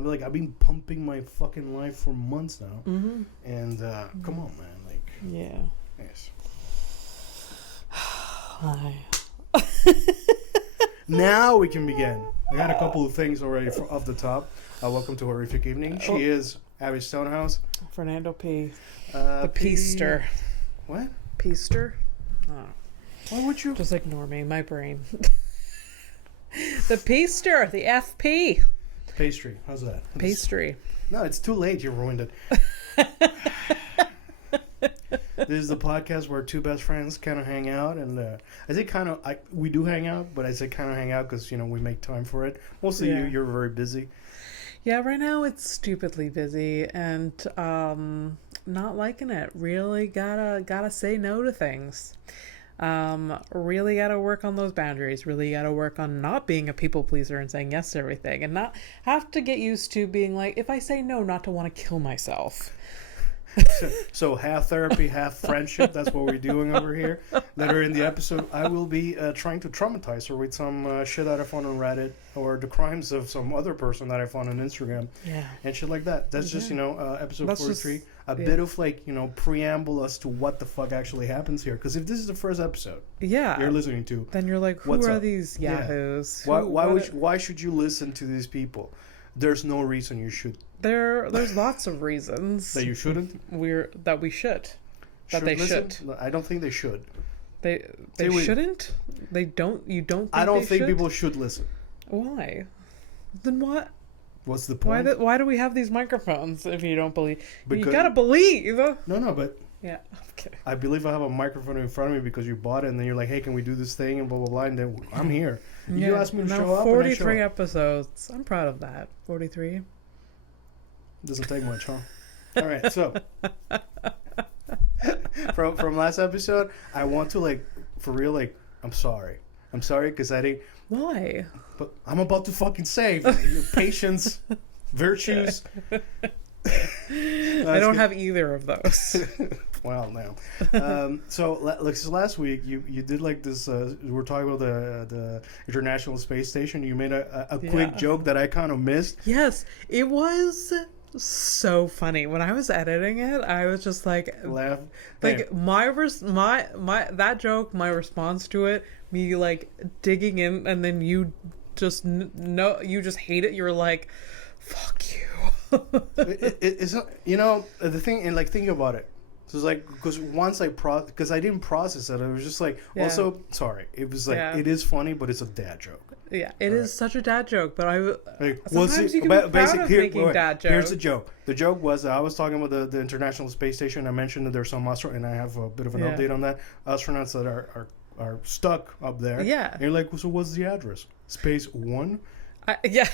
I'll be like, I've been pumping my fucking life for months now. Mm-hmm. And come on, man. Like, yeah. Yes. Hi. Now we can begin. I got a couple of things already off the top. Welcome to Horrific Evening. She is Abby Stonehouse. Fernando P. The Peester. What? Peester? Oh. Why would you? Just ignore me. My brain. The Peester. The FP. Pastry. How's that? Pastry. No, it's too late. You ruined it. This is the podcast where two best friends kind of hang out, and I say kind of. We do hang out, but I say kind of hang out because we make time for it. Mostly, you're very busy. Yeah, right now it's stupidly busy, and not liking it. Really gotta say no to things. Really gotta work on those boundaries. Really gotta work on not being a people pleaser and saying yes to everything, and not have to get used to being like, if I say no, not to want to kill myself. So half therapy, half friendship. That's what we're doing over here. Later in the episode, I will be trying to traumatize her with some shit that I found on Reddit or the crimes of some other person that I found on Instagram. Yeah. And shit like that. That's just, episode That's 43. Just, bit of preamble as to what the fuck actually happens here. Because if this is the first episode you're listening to, then you're like, who are these yahoos? Yeah. Why should you listen to these people? There's no reason you should. There's lots of reasons that you shouldn't. That we should. That they should. I don't think they should. They shouldn't. They don't. You don't. Think I don't think should? people should listen. Why? Then what? What's the point? Why do we have these microphones if you don't believe? Because, you gotta believe. No, but. Yeah. Okay. I believe I have a microphone in front of me because you bought it, and then you're like, "Hey, can we do this thing?" and blah blah blah. And then I'm here. You asked me to show up. 43 episodes. I'm proud of that. 43. Doesn't take much, huh? All right, so from last episode, I want to for real, I'm sorry because I didn't. Why? But I'm about to fucking say your patience, virtues. I don't have either of those. Well, now. So last week you did this. We're talking about the International Space Station. You made a quick joke that I kind of missed. Yes, it was so funny. When I was editing it, I was just like, laugh. My that joke, my response to it, me digging in, and then you just you just hate it. You're like, fuck you. It's the thing, and thinking about it. So it's because once because I didn't process it, I was just also sorry. It was it is funny, but it's a dad joke. Yeah, it is such a dad joke, but sometimes you can be proud of making dad jokes. Here's the joke. The joke was I was talking about the International Space Station. I mentioned that there's some astronauts, and I have a bit of an update on that. Astronauts that are stuck up there. Yeah. And you're like, so what's the address? Space 1? Yeah.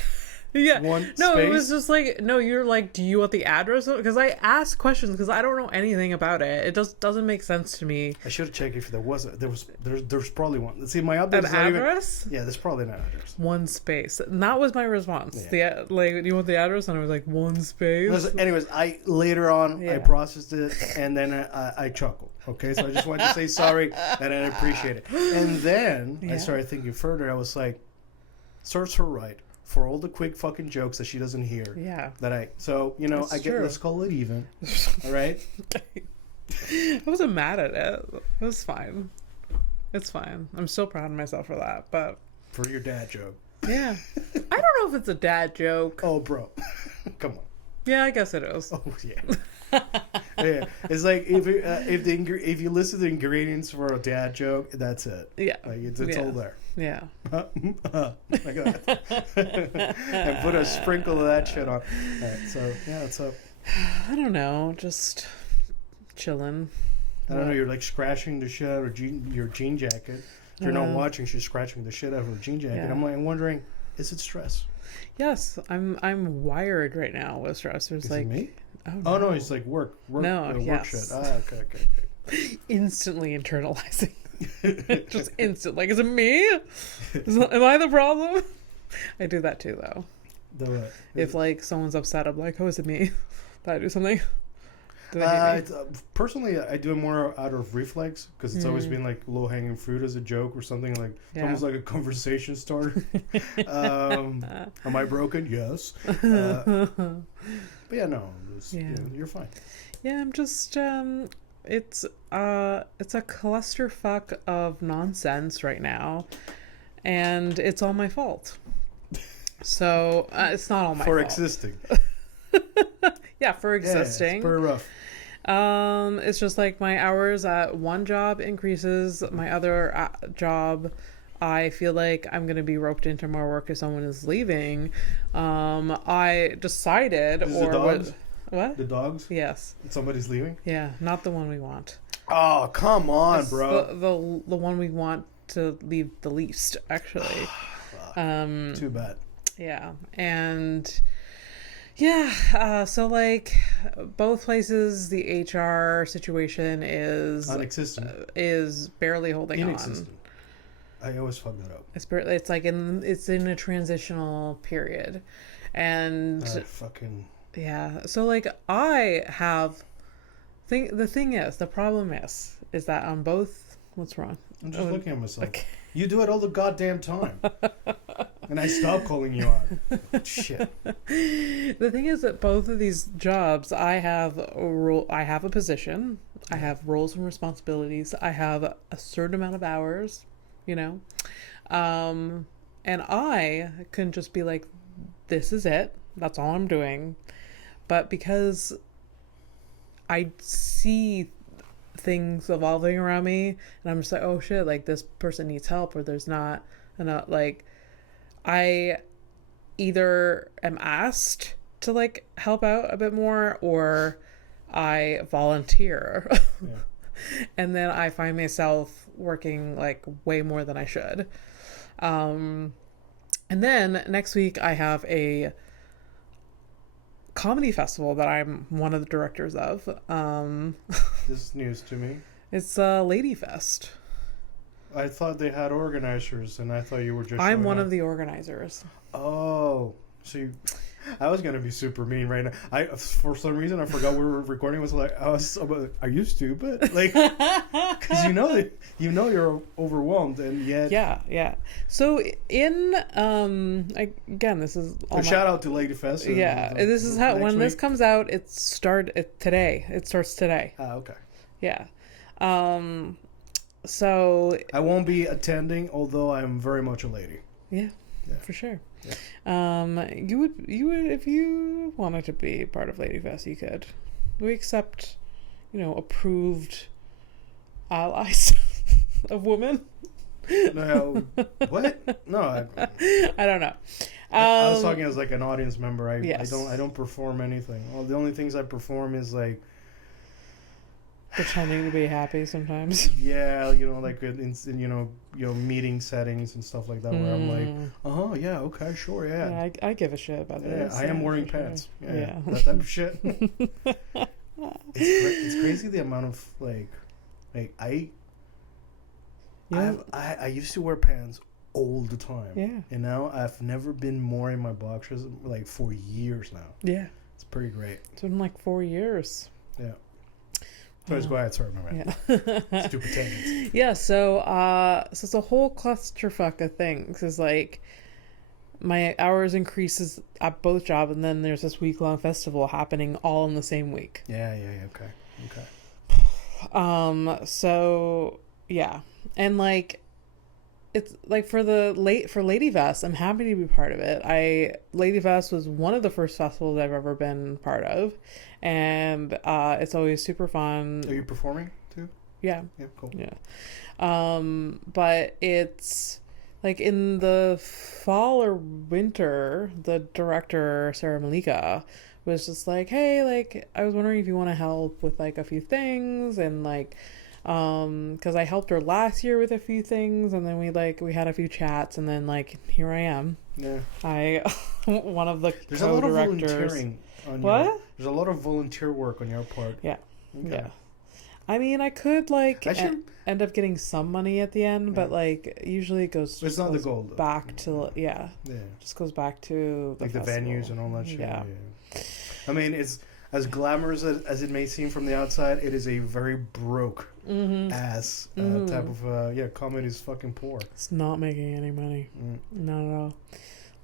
Yeah. Space? It was just you're like, do you want the address? Because I asked questions because I don't know anything about it. It just doesn't make sense to me. I should have checked if there's probably one. See, my update is not address? There's probably an address. One space. And that was my response. Yeah. Do you want the address? And I was like, one space. Anyways, later on I processed it and then I chuckled. Okay, so I just wanted to say sorry and I appreciate it. And then I started thinking further. I was like, serves her right for all the quick fucking jokes that she doesn't hear. Yeah. Let's call it even. All right? Okay. I wasn't mad at it. It was fine. It's fine. I'm still proud of myself for that, but... For your dad joke. Yeah. I don't know if it's a dad joke. Oh, bro. Come on. Yeah, I guess it is. Oh, yeah. Yeah. It's if you list the ingredients for a dad joke, that's it. Yeah. It's all there. Yeah. Like that. And put a sprinkle of that shit on. All right, so yeah, what's up? I don't know, just chilling. I don't know. You're scratching the shit out of your jean jacket. If you're not watching, she's scratching the shit out of her jean jacket. Yeah. I'm wondering, is it stress? Yes, I'm wired right now with stress. There's is it me? Oh no, it's work. No, work shit. Okay. Instantly internalizing. Just instant. Is it me? Am I the problem? I do that too, though. The what? If someone's upset, I'm like, oh, is it me? Did I do something? Go ahead. Personally, I do it more out of reflex because it's always been like low hanging fruit as a joke or something like it's almost like a conversation starter. Am I broken? Yes. But yeah, no, you're fine. Yeah, I'm just it's a clusterfuck of nonsense right now, and it's all my fault. So it's not all my fault. For existing. Yeah, for existing. Yeah, it's pretty rough. It's just like my hours at one job increases, my other job, I feel like I'm going to be roped into more work if someone is leaving. I decided, what? The dogs? Yes. Somebody's leaving? Yeah, not the one we want. Oh, come on, it's bro. The one we want to leave the least, actually. Too bad. Yeah, and yeah, so like both places, the HR situation is non-existent, is barely holding inexistent. I always fuck that up. It's like it's in a transitional period, and yeah. So like the problem is that on both. What's wrong? I'm just looking at myself. Okay. You do it all the goddamn time. And I stop calling you out. Shit. The thing is that both of these jobs, I have a position, I have roles and responsibilities, I have a certain amount of hours, and I can just be like, this is it. That's all I'm doing. But because I see things evolving around me, and I'm just like, oh shit, like this person needs help, or there's not enough, like I either am asked to like help out a bit more, or I volunteer. And then I find myself working like way more than I should. And then next week I have a comedy festival that I'm one of the directors of. This is news to me. It's Lady Fest. I thought they had organizers, and I thought you were just. I'm one of the organizers. Oh, so I was gonna be super mean right now. For some reason I forgot we were recording. Are you stupid? Like, because you're overwhelmed, and yet. Yeah. So again, this is shout out to Lady Fest. Yeah, this is how when this comes out. It today. It starts today. Okay. Yeah. So I won't be attending, although I'm very much a lady. Yeah. For sure. Yeah. You would if you wanted to be part of Lady Fest, you could. We accept, approved allies of women. No, what? No, I don't know. I was talking as like an audience member. Yes. I don't perform anything. Well, the only things I perform is like pretending to be happy sometimes. Yeah, like in meeting settings and stuff like that, where I'm like, yeah, okay, sure, yeah. Yeah, I give a shit about this. I am wearing pants. Sure. Yeah. That type of shit. It's crazy the amount of I used to wear pants all the time. Yeah. And now I've never been more in my boxers like for years now. Yeah. It's pretty great. It's been like 4 years. Yeah. Please go ahead, sorry, my man. Yeah. Stupid tangents. Yeah, so it's a whole clusterfuck of things. It's like my hours increases at both jobs, and then there's this week-long festival happening all in the same week. Yeah, okay. So yeah, and like it's like for Lady Fest, I'm happy to be part of it. Lady Fest was one of the first festivals I've ever been part of, and it's always super fun. Are you performing too? Yeah. Yeah, cool. Yeah. But it's like in the fall or winter, the director Sarah Malika was just like, hey, like I was wondering if you want to help with like a few things, and like because I helped her last year with a few things, and then we had a few chats, and then like here I am. Yeah. One of the There's a lot of volunteering what? There's a lot of volunteer work on your part. Yeah. Okay. Yeah. I mean, I could like end up getting some money at the end, but like usually it goes. It's not the goal. Back to just goes back to the festival. venues and all that shit. Yeah. I mean, as glamorous as it may seem from the outside, it is a very broke ass type of comedy is fucking poor. It's not making any money. Not at all.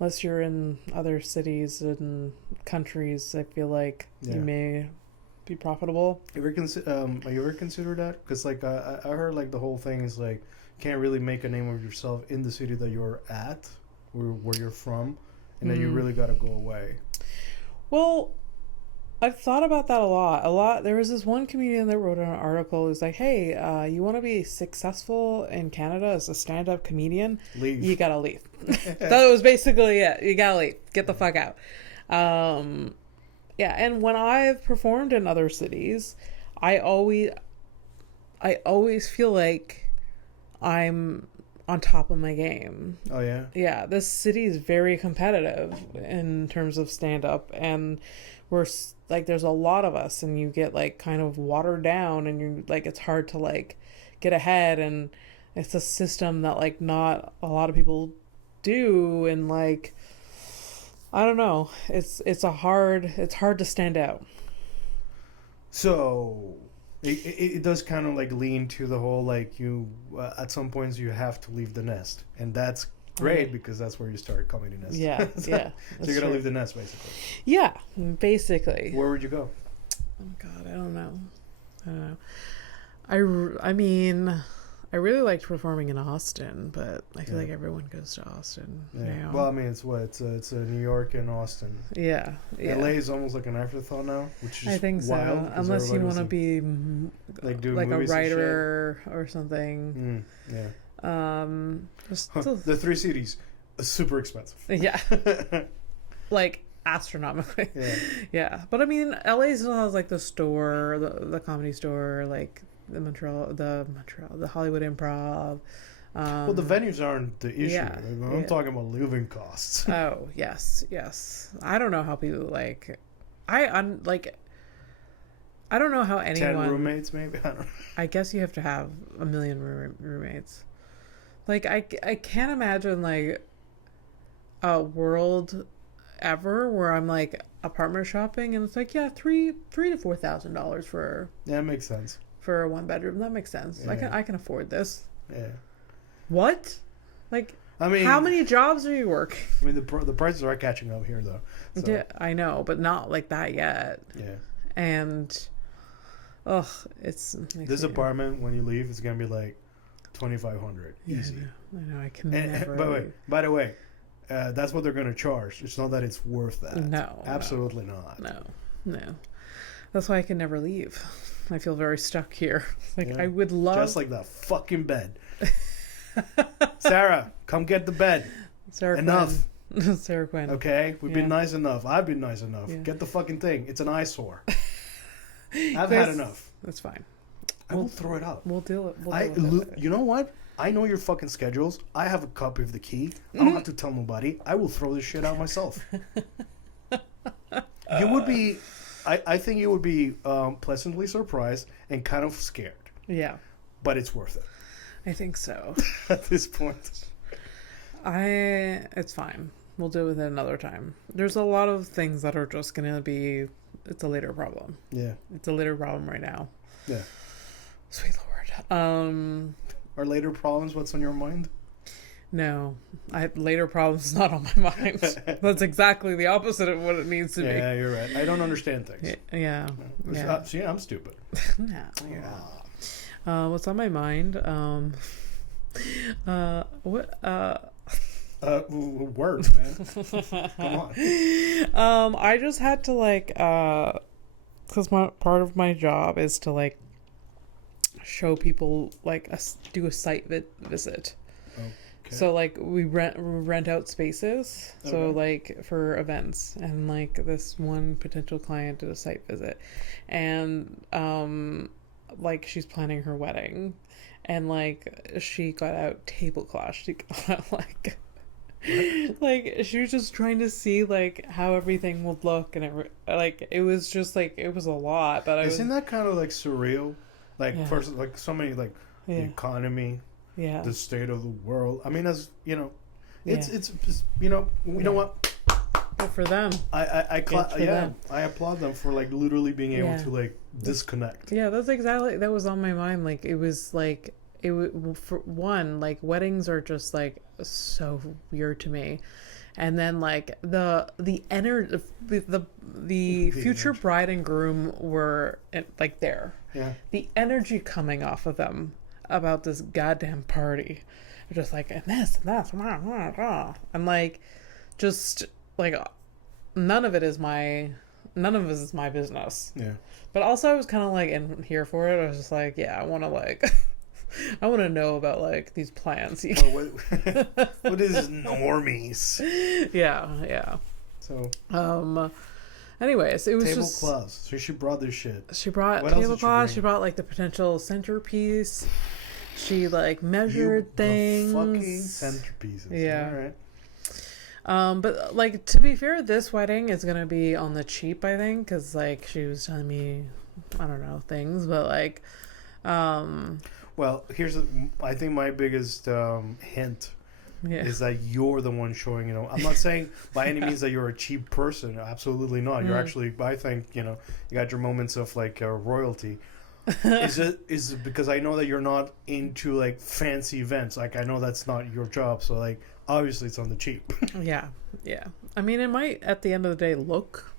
Unless you're in other cities and countries, I feel like you may be profitable. You ever consider that? Because like I heard like the whole thing is like can't really make a name of yourself in the city that you're at, where you're from, and that you really got to go away. Well, I've thought about that a lot. There was this one comedian that wrote an article. It's like, hey, you want to be successful in Canada as a stand-up comedian? Leave. You gotta leave. That was basically it. You gotta leave. Get the fuck out. Yeah, and when I've performed in other cities, I always feel like I'm on top of my game. Oh yeah? Yeah, this city is very competitive in terms of stand-up, and we're like there's a lot of us, and you get like kind of watered down, and you like it's hard to like get ahead, and it's a system that like not a lot of people do, and like I don't know, it's hard to stand out. So it does kind of like lean to the whole like you at some points you have to leave the nest, and that's great because that's where you start Comedy Nest. Yeah. So you're gonna leave the nest basically. Yeah, basically. Where would you go? Oh God, I don't know. I mean, I really liked performing in Austin, but I feel like everyone goes to Austin now. Well, I mean, it's New York and Austin. Yeah. LA is almost like an afterthought now, which is I think so. wild. Unless you want to be like a writer or something. Yeah. The three cities are super expensive. Yeah. Like astronomically. Yeah. Yeah. But I mean, LA still has like the store, the Comedy Store, like the Hollywood Improv. Well, the venues aren't the issue. Yeah, I'm talking about living costs. Oh, yes. I don't know how people like. I don't know how anyone. 10 roommates, maybe. I don't know. I guess you have to have a million roommates. Like I can't imagine like a world ever where I'm like apartment shopping and it's like $3,000 to $4,000 for. Yeah, it makes sense. For a 1-bedroom, that makes sense. Yeah. I can afford this. Yeah. What? Like, I mean, how many jobs are you working? I mean, the prices are catching up here, though. So. Yeah, I know, but not like that yet. Yeah. And, it's. This apartment, when you leave, is gonna be like $2,500 easy. I know. I can never. By the way, that's what they're gonna charge. It's not that it's worth that. No. Absolutely not. No. That's why I can never leave. I feel very stuck here. Like I would love just like that fucking bed. Sarah, come get the bed. Sarah enough. Quinn. Sarah Quinn. Okay, we've been nice enough. I've been nice enough. Yeah. Get the fucking thing. It's an eyesore. I've had enough. That's fine. I will throw it out. We'll deal it. You know what? I know your fucking schedules. I have a copy of the key. I don't have to tell nobody. I will throw this shit out myself. You would be. I think you would be pleasantly surprised and kind of scared. Yeah. But it's worth it. I think so. At this point. It's fine. We'll deal with it another time. There's a lot of things that are just going to be, it's a later problem. Yeah. It's a later problem right now. Yeah. Sweet Lord. Are later problems what's on your mind? No, later problems not on my mind. That's exactly the opposite of what it needs to be. Yeah, you're right. I don't understand things. Yeah. See, I'm stupid. No, you're not. What's on my mind? Words, man. Come on. I just had to like, because part of my job is to like show people like do a site visit. Okay. So like we rent out spaces, so like for events, and like this one potential client did a site visit, and like she's planning her wedding, and like she got out tablecloth, she got out like she was just trying to see like how everything would look, and it was just like it was a lot, but isn't that kind of like surreal, like first like so many like the economy. Yeah. The state of the world. I mean, as you know, it's you know, we know what? Good for them. I applaud them for like literally being able to like disconnect. Yeah, that was on my mind. Like it was like for one, like weddings are just like so weird to me. And then like the future bride and groom were like there. Yeah. The energy coming off of them about this goddamn party. They're just like, and this and that. And like just like none of it is my business. Yeah. But also I was kind of like in here for it. I was just like, yeah, I want to like I want to know about like these plans. What is normies? Yeah. So anyways, it was tablecloths. So she brought this shit. She brought tablecloths. She brought like the potential centerpiece. She like measured things. Fucking centerpieces. Yeah. All right. But like to be fair, this wedding is gonna be on the cheap, I think, because like she was telling me, I don't know things, but like, well, I think my biggest hint is that you're the one showing. I'm not saying by any means that you're a cheap person. Absolutely not. You're actually, I think, you got your moments of like royalty. Is it because I know that you're not into like fancy events? Like I know that's not your job, so like obviously it's on the cheap. Yeah. I mean, it might at the end of the day look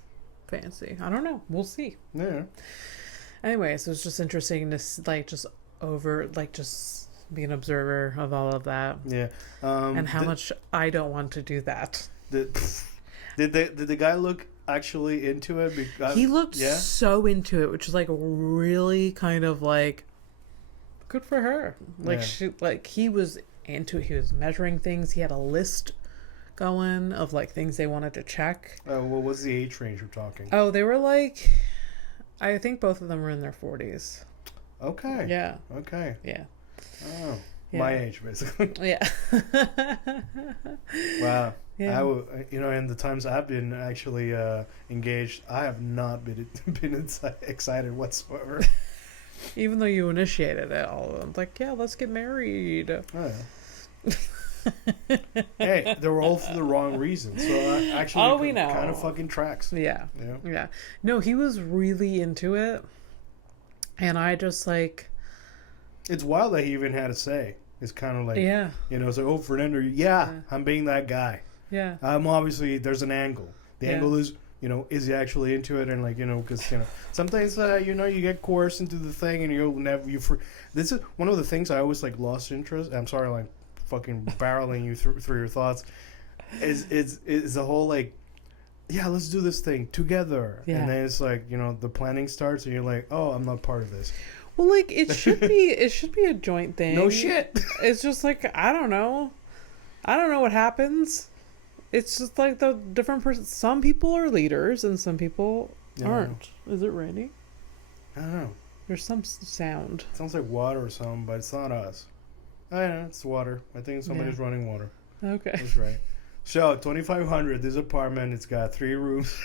fancy. I don't know. We'll see. Yeah. Anyway, so it's just interesting to like just be an observer of all of that. Yeah. And how much I don't want to do that. Did the guy look actually into it? Because, he looked so into it, which is like really kind of like good for her. Like he was into it. He was measuring things. He had a list going of like things they wanted to check. What was the age range we're talking? Oh, they were like, I think both of them were in their 40s. Okay. Yeah. Okay. Yeah. Oh, yeah. My age basically. Yeah. Wow. Yeah. In the times I've been actually engaged, I have not been excited whatsoever. Even though you initiated it all, I'm like, yeah, let's get married. Oh, yeah. Hey, they were all for the wrong reasons. So actually, we know. Kind of fucking tracks. Yeah. Yeah. Yeah. No, he was really into it, and I just like. It's wild that he even had a say. It's kind of like, it's like, oh, Fernando, I'm being that guy. Yeah. Obviously, there's an angle. The angle is, is he actually into it? And like, because, sometimes, you get coerced into the thing and you'll never, this is one of the things I always like lost interest. I'm sorry, like fucking barreling you through your thoughts. Is the whole like, let's do this thing together. Yeah. And then it's like, the planning starts and you're like, oh, I'm not part of this. Well, like it should be a joint thing. No shit. It's just like I don't know what happens. It's just like the different person. Some people are leaders and some people aren't. Is it raining? I don't know. There's some sound. It sounds like water or something, but it's not us. Oh yeah, it's water. I think somebody's running water. Okay. That's right. So 2,500. This apartment. It's got 3 rooms.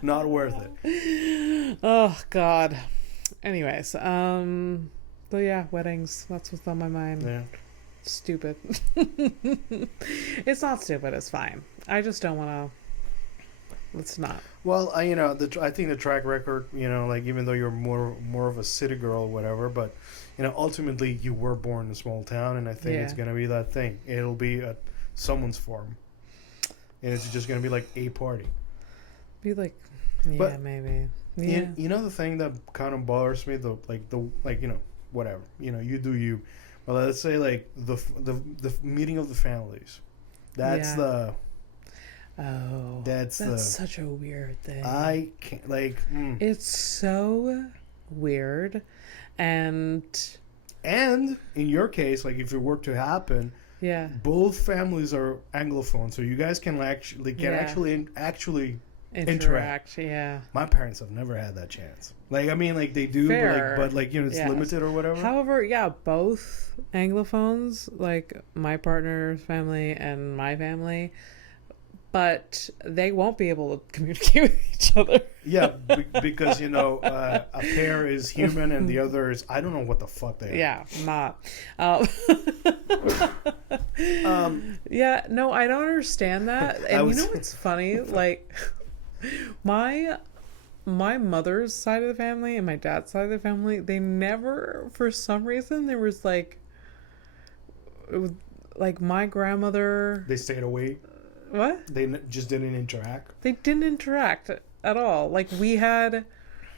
Not worth it. Oh God. Anyways, but yeah, weddings. That's what's on my mind. Yeah. Stupid. It's not stupid. It's fine. I just don't want to. It's not. Well, I think the track record, like even though you're more of a city girl or whatever, but ultimately you were born in a small town, and I think it's gonna be that thing. It'll be at someone's farm, and it's just gonna be like a party. Be like, maybe. Yeah. The thing that kind of bothers me, whatever, you do you. Well, let's say like the meeting of the families. That's the. Oh, that's such a weird thing. I can't It's so weird, and in your case, like if it were to happen, both families are Anglophone, so you guys can actually interact. Yeah. My parents have never had that chance. Like, I mean, like they do, but it's limited or whatever. However, both Anglophones, like my partner's family and my family, but they won't be able to communicate with each other. Yeah, because a pair is human and the other is, I don't know what the fuck they are. Yeah, not. Yeah, no, I don't understand that. And you know what's funny? Like, my mother's side of the family and my dad's side of the family, they never, for some reason, there was like my grandmother. They stayed away. What? They just didn't interact. They didn't interact at all. Like, we had,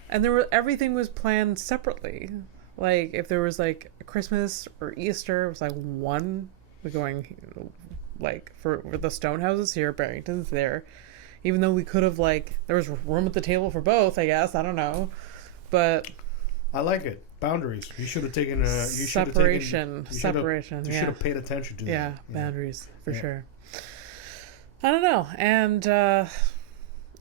and everything was planned separately. Like, if there was like Christmas or Easter, it was like we're going like for the Stonehouses here, Barrington's there. Even though we could have, like, there was room at the table for both, I guess. I don't know, but I like it. Boundaries. You should have taken separation. You should have paid attention to that. Yeah, boundaries for sure. I don't know, and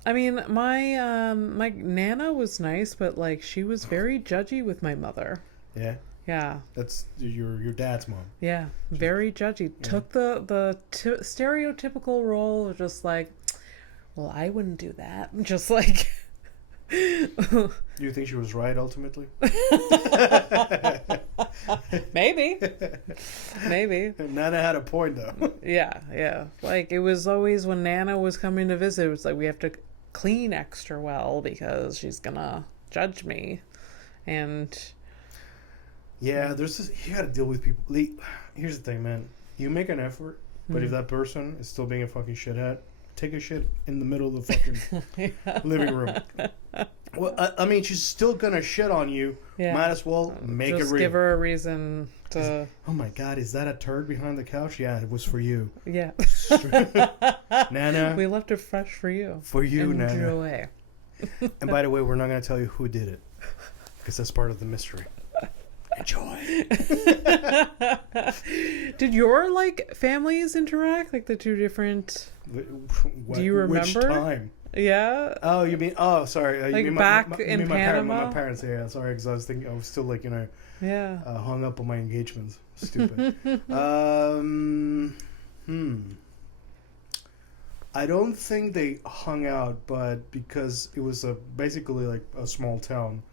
I mean, my Nana was nice, but like she was very judgy with my mother. Yeah. Yeah. That's your dad's mom. Yeah, very judgy. Yeah. Took the stereotypical role of just like, well, I wouldn't do that. Just like. Do you think she was right ultimately? Maybe. Nana had a point though. Yeah. Like, it was always when Nana was coming to visit, it was like, we have to clean extra well because she's gonna judge me. And yeah, you gotta deal with people. Here's the thing, man. You make an effort, but if that person is still being a fucking shithead, take a shit in the middle of the fucking living room. Well, I mean, she's still gonna shit on you. Yeah. Might as well make it real. Just give her a reason to. Oh my God, is that a turd behind the couch? Yeah, it was for you. Yeah. Nana. We left it fresh for you. For you, Nana. Enjoy. And by the way, we're not gonna tell you who did it, because that's part of the mystery. Enjoy. Did your families interact, like the two different? Do you remember? Which time? Yeah. Oh, you mean? Oh, sorry. You mean back in Panama? My parents. Yeah, sorry, because I was still Yeah. Hung up on my engagements. Stupid. I don't think they hung out, but because it was basically like a small town,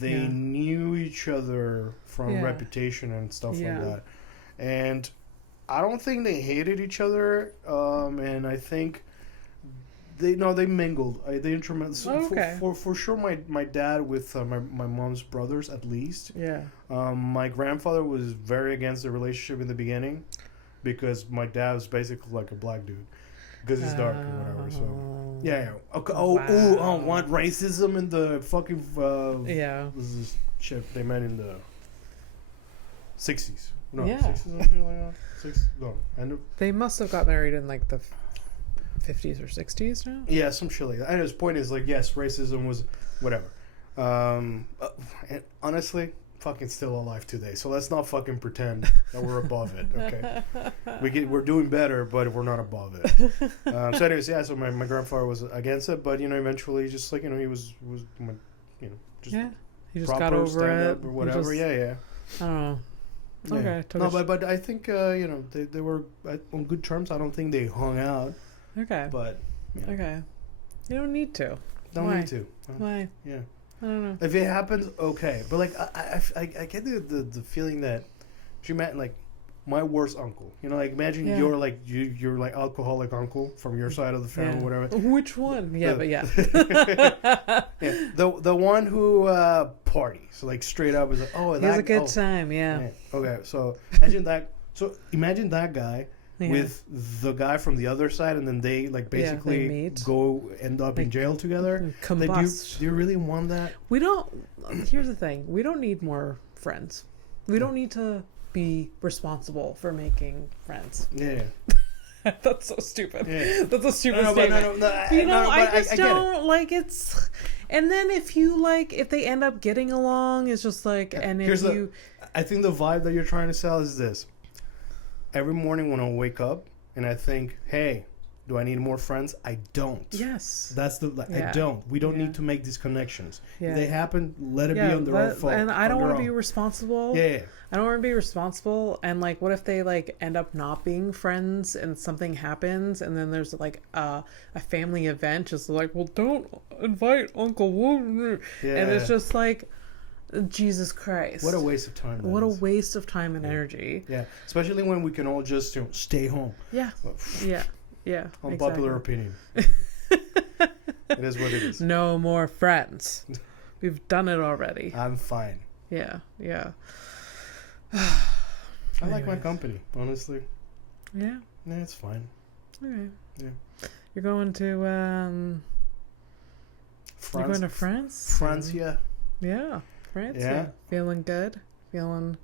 they knew each other from reputation and stuff like that, and I don't think they hated each other. And I think they mingled. They intermingled. For sure. My dad with my mom's brothers at least. Yeah. My grandfather was very against the relationship in the beginning because my dad was basically like a black dude. Because he's dark or whatever, so yeah. Okay. What racism in the fucking This is shit they meant in the 60s. No, 60s. 60s. No, they must have got married in like the 50s or 60s now. Yeah, some shit like that. And his point is like, yes, racism was whatever. And honestly, fucking still alive today. So let's not fucking pretend that we're above it. Okay, we're doing better, but we're not above it. So anyways, so my grandfather was against it, but eventually, just like he was just he just got over it or whatever. I don't know. Okay. No, but I think they were on good terms. I don't think they hung out. Okay. But okay, you don't need to. Need to. Why? Yeah. I don't know. If it happens, okay. But like I get the feeling that she meant like my worst uncle. Like imagine you're like you're like alcoholic uncle from your side of the family, whatever. Which one? Yeah, but yeah. The one who parties like straight up is like, oh, he has a good time. Yeah. Okay, so imagine that. So imagine that guy. Yeah. With the guy from the other side, and then they basically go end up in jail together. Combust. Do you really want that? We don't. Here's the thing: we don't need more friends. We don't need to be responsible for making friends. Yeah. That's so stupid. Yeah. That's a stupid statement. I just don't like it's. And then if they end up getting along, it's just like, and if I think the vibe that you're trying to sell is this. Every morning when I wake up and I think, hey, Do I need more friends? I don't. Yes. That's I don't. We don't need to make these connections. If they happen, let it be on their own fault. And I don't want to be responsible. Yeah. I don't want to be responsible. And like, what if they like end up not being friends and something happens and then there's like a family event, just like, well, don't invite Uncle Woo. Yeah. And it's just like, Jesus Christ. What a waste of time. What a waste of time and energy. Yeah. Especially when we can all just stay home. Yeah. Yeah. Unpopular opinion. It is what it is. No more friends. We've done it already. I'm fine. Yeah. I like my company, honestly. Yeah. Yeah, it's fine. Okay. Yeah. You're going to France. You're going to France? France, yeah. Yeah. France. Yeah. Feeling good? Feeling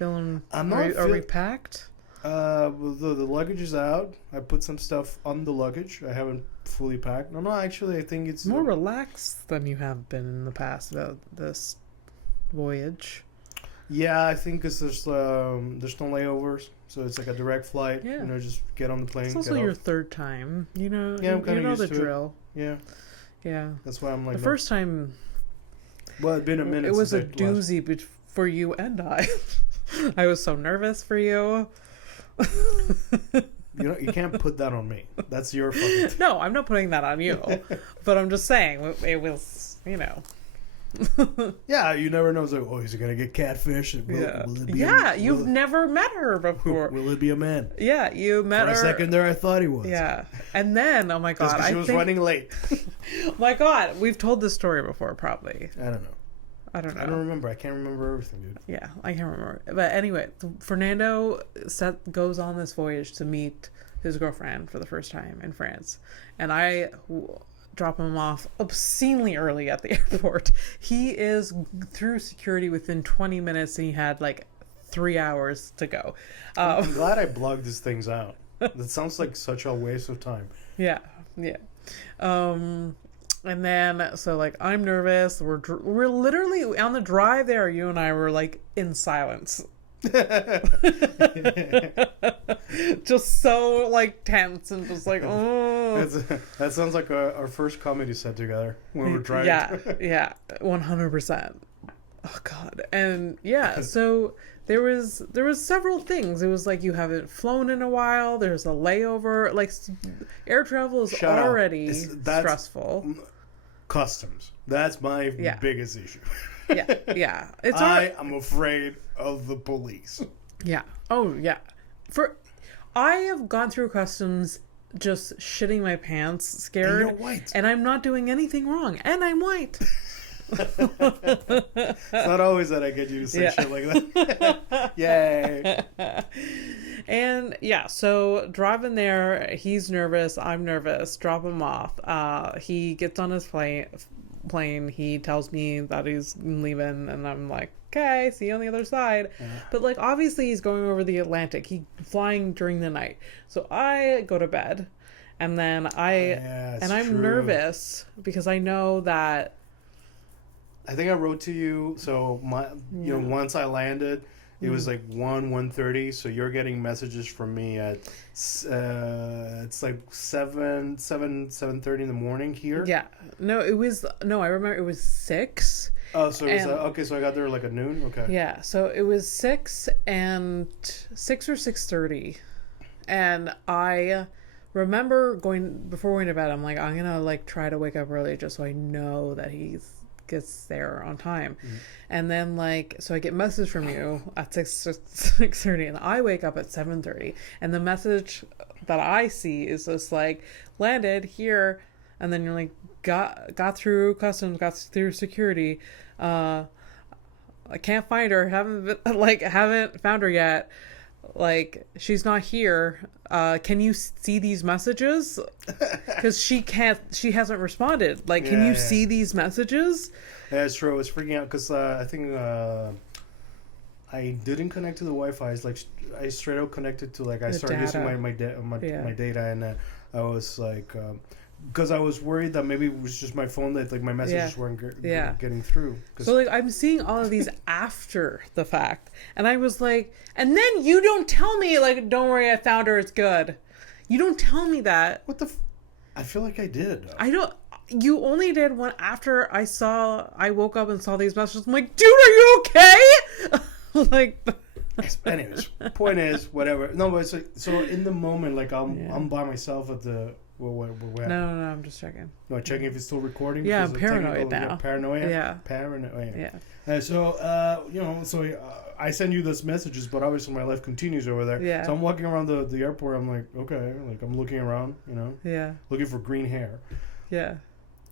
I'm not are we packed? The luggage is out. I put some stuff on the luggage. I haven't fully packed. No, actually, I think it's more relaxed than you have been in the past about this voyage. Yeah, I think because there's no layovers, so it's like a direct flight. Yeah. Just get on the plane. It's also your third time. Yeah, I'm kind of used the to drill. It. Yeah. That's why I'm like the first time. Well, it's been a minute. It was a doozy for you and I. I was so nervous for you. You can't put that on me. That's your fucking thing. No, I'm not putting that on you. But I'm just saying, it was, Yeah, you never know. It's like, is he going to get catfish? Will it be you've never met her before. Will it be a man? Yeah, you met her. For a second there, I thought he was. Yeah. And then, oh my God. She was running late. Oh my God. We've told this story before, probably. I don't know. I don't know. I don't remember. I can't remember everything, dude. Yeah, I can't remember. But anyway, Fernando goes on this voyage to meet his girlfriend for the first time in France. And I drop him off obscenely early at the airport. He is through security within 20 minutes and he had like 3 hours to go. I'm glad I blogged these things out. That sounds like such a waste of time. Yeah. And then, so like, I'm nervous. We're literally on the drive there. You and I were like in silence. Just so like tense and just like, oh. That sounds like our first comedy set together when we're driving. Yeah, 100%. Oh God. And yeah, so there was several things. It was like, you haven't flown in a while. There's a layover. Like, air travel is already stressful. Customs. That's my biggest issue. Yeah. I'm afraid of the police. Yeah. Oh, yeah. I have gone through customs just shitting my pants, scared. And you're white. And I'm not doing anything wrong. And I'm white. It's not always that I get you to say shit like that. Yay. And yeah, so driving there, he's nervous, I'm nervous, drop him off. He gets on his plane, he tells me that he's leaving, and I'm like, okay, see you on the other side. But like, obviously he's going over the Atlantic, he's flying during the night. So I go to bed, and then I'm nervous because I know that I think I wrote to you. So once I landed, it was like 1:30. So you're getting messages from me at it's like 7:30 in the morning here. Yeah. I remember it was 6. Oh, so it was okay. So I got there like at noon. Okay. Yeah. So it was 6 or 6:30, and I remember before going to bed. I'm like, I'm gonna like try to wake up early just so I know that he gets there on time. And then like, so I get a message from you at 6:30, and I wake up at 7:30, and the message that I see is just like, landed here, and then you're like, got through customs, got through security, I can't find her, haven't found her yet, like, she's not here, can you see these messages? Because she hasn't responded. Like, can you see these messages? Yeah, it's true. I was freaking out because I think I didn't connect to the Wi-Fi. It's like I straight out connected to I started using my data, and I was like, because I was worried that maybe it was just my phone that like my messages weren't getting through. So like, I'm seeing all of these after the fact, and I was like, and then you don't tell me like, don't worry, I found her, it's good. You don't tell me that. What the? I feel like I did. I don't. You only did one after I woke up and saw these messages. I'm like, dude, are you okay? Like. Anyways, point is, whatever. No, but it's like, so in the moment, like I'm by myself at the. What no, I'm just checking. No, checking if it's still recording. Yeah, I'm paranoid now. Yeah, paranoia. Yeah. Paranoia. Yeah. So I send you those messages, but obviously my life continues over there. Yeah. So I'm walking around the airport. I'm like, okay, like I'm looking around, Yeah. looking for green hair. Yeah.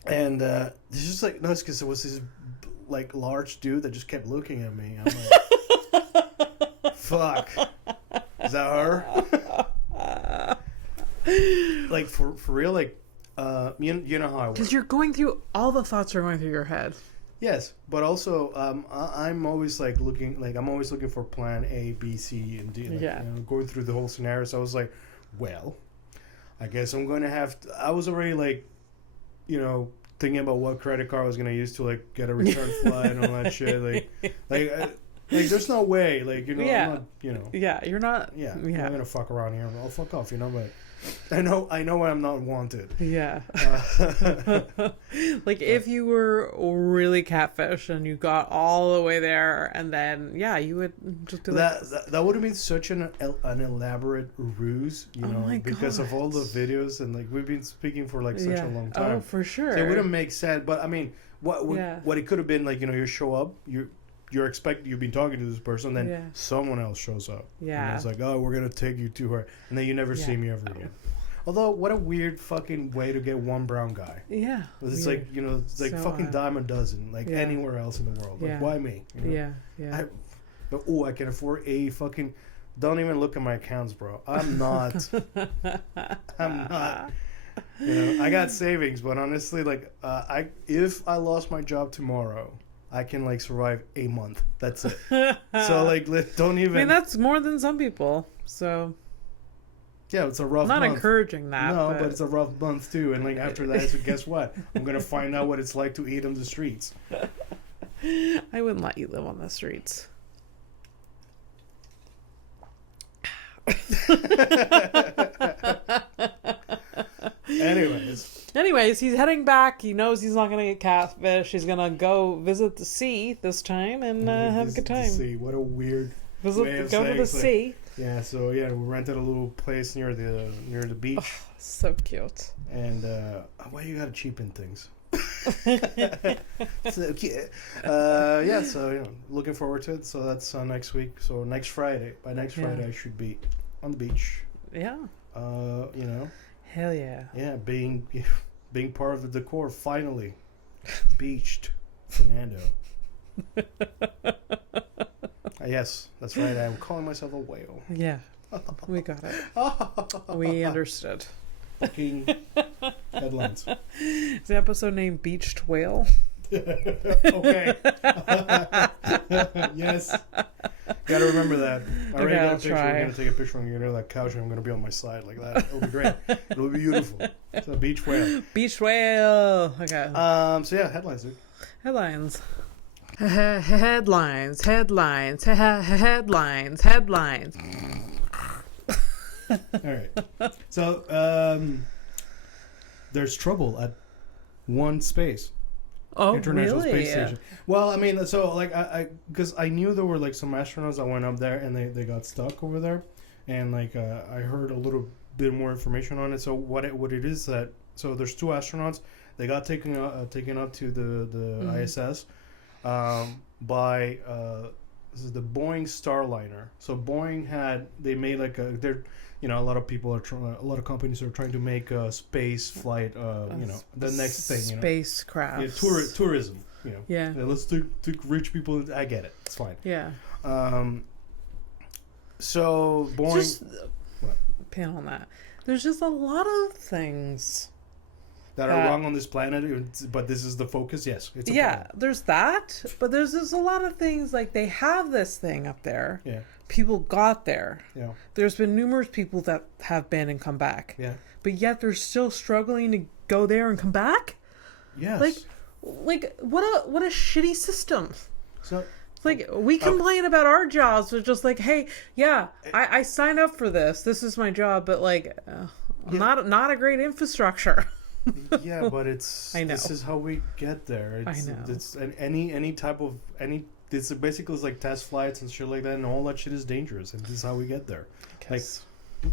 And it's just like, no, it's because it was this like large dude that just kept looking at me. I'm like, fuck, is that her? Like for real, like you know how I work. Because you're going through all the thoughts are going through your head. Yes, but also I'm always like I'm always looking for plan A, B, C, and D. Like, going through the whole scenario. So I was like, well, I guess I'm going to have to, I was already like, thinking about what credit card I was going to use to like get a return flight and all that shit. Like there's no way, like, I'm not, Yeah, you're not. Yeah, I'm not going to fuck around here. I'll fuck off, but I know when I'm not wanted. Yeah. Like if you were really catfish and you got all the way there, and then you would just be like, that would have been such an elaborate ruse, because of all the videos, and like we've been speaking for like such a long time. Oh, for sure. So it wouldn't make sense. But I mean, what it could have been, like, you show up, you've been talking to this person, then someone else shows up. Yeah. And it's like, oh, we're going to take you to her. And then you never see me ever again. Although, what a weird fucking way to get one brown guy. Yeah. It's like, it's like so, fucking dime a dozen, like anywhere else in the world. Like, why me? Yeah. I can afford a fucking... Don't even look at my accounts, bro. I'm not. I got savings, but honestly, like, if I lost my job tomorrow, I can like survive a month. That's it. So like, don't even. I mean, that's more than some people. So. Yeah, it's a rough. I'm not month. Encouraging that. No, but it's a rough month too. And like after that, so guess what? I'm gonna find out what it's like to eat on the streets. I wouldn't let you live on the streets. Anyways, he's heading back. He knows he's not going to get catfish. He's going to go visit the sea this time and have a good time. The sea. What a weird go to the sea. Yeah, so we rented a little place near the beach. Oh, so cute. And why you got to cheapen things? So cute. So looking forward to it. So that's next week. So next Friday. By next Friday, I should be on the beach. Yeah. Hell yeah. Yeah, being part of the decor, finally. Beached Fernando. Yes, that's right. I'm calling myself a whale. Yeah. We got it. We understood. Fucking headlines. Is the episode named Beached Whale? Okay. Yes. Gotta remember that. I already got a picture. We're gonna take a picture when you get on that couch and I'm gonna be on my side like that. It'll be great. It'll be beautiful. It's a beach whale. Beach whale. Okay. So yeah, headlines, dude. Headlines. Headlines. Headlines. All right. So there's trouble at one space. Oh, International really? Space Station. Well, I mean, so like because I knew there were like some astronauts that went up there and they got stuck over there, and like I heard a little bit more information on it. So what it is that there's two astronauts. They got taken up to the ISS by this is the Boeing Starliner. So Boeing made like a lot of people a lot of companies are trying to make a space flight, the next thing, spacecraft. Yeah, tourism, Yeah. Let's take rich people. I get it. It's fine. Yeah. So Boeing. What? Pin on that. There's just a lot of things that are wrong on this planet, but this is the focus. Yes, it's a problem. There's that, but there's just a lot of things like they have this thing up there. Yeah. People got there. Yeah. There's been numerous people that have been and come back. Yeah. But yet they're still struggling to go there and come back? Yes. Like what a shitty system. So like we complain about our jobs, but just like, hey, yeah, I signed up for this. This is my job, but like Not a great infrastructure. Yeah, but it's. I know. This is how we get there. It's, I know. It's any type of any. It's basically like test flights and shit like that, and all that shit is dangerous, and this is how we get there. Like,